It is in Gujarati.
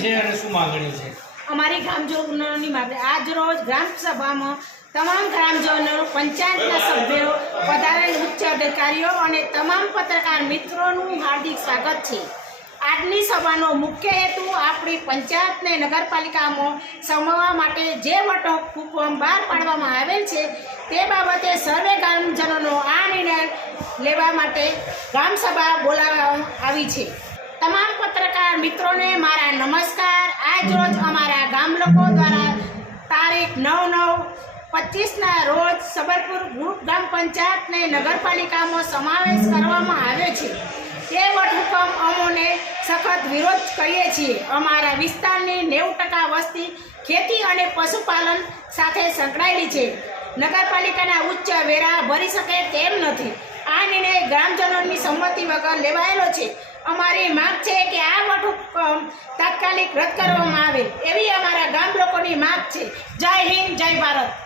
છે અને શું માગણી છે? અમારી ગ્રામજનોની માગણી આજ રોજ ગ્રામ સભામાં તમામ ગ્રામજનો, પંચાયતના સભ્યો, પધારેલ ઉચ્ચ અધિકારીઓ અને તમામ પત્રકાર મિત્રોનું હાર્દિક સ્વાગત છે. આજની સભાનો મુખ્ય હેતુ આપણી પંચાયતને નગરપાલિકામાં સમાવવા માટે જે વટહુકમ બહાર પાડવામાં આવેલ છે તે બાબતે સર્વે ગ્રામજનોનો આ નિર્ણય લેવા માટે ગ્રામસભા બોલાવવામાં આવી છે. તમામ પત્રકાર મિત્રોને મારા નમસ્કાર. આજ રોજ અમારા ગામ લોકો દ્વારા તારીખ 9/9/25ના રોજ સબલપુર ગ્રુપ ગ્રામ પંચાયતને નગરપાલિકામાં સમાવેશ કરવામાં આવ્યો છે. તે વટહુકમ અમોને સખત વિરોધ કરીએ છીએ. અમારા વિસ્તારની 90% વસ્તી ખેતી અને પશુપાલન સાથે સંકળાયેલી છે. નગરપાલિકાના ઉચ્ચ વેરા ભરી શકે તેમ નથી. આ નિર્ણય ગ્રામજનોની સંમતિ વગર લેવાયેલો છે. અમારી માંગ છે કે આ વટહુકમ તાત્કાલિક રદ કરવામાં આવે એવી અમારા ગામ લોકોની માંગ છે. જય હિન્દ, જય ભારત.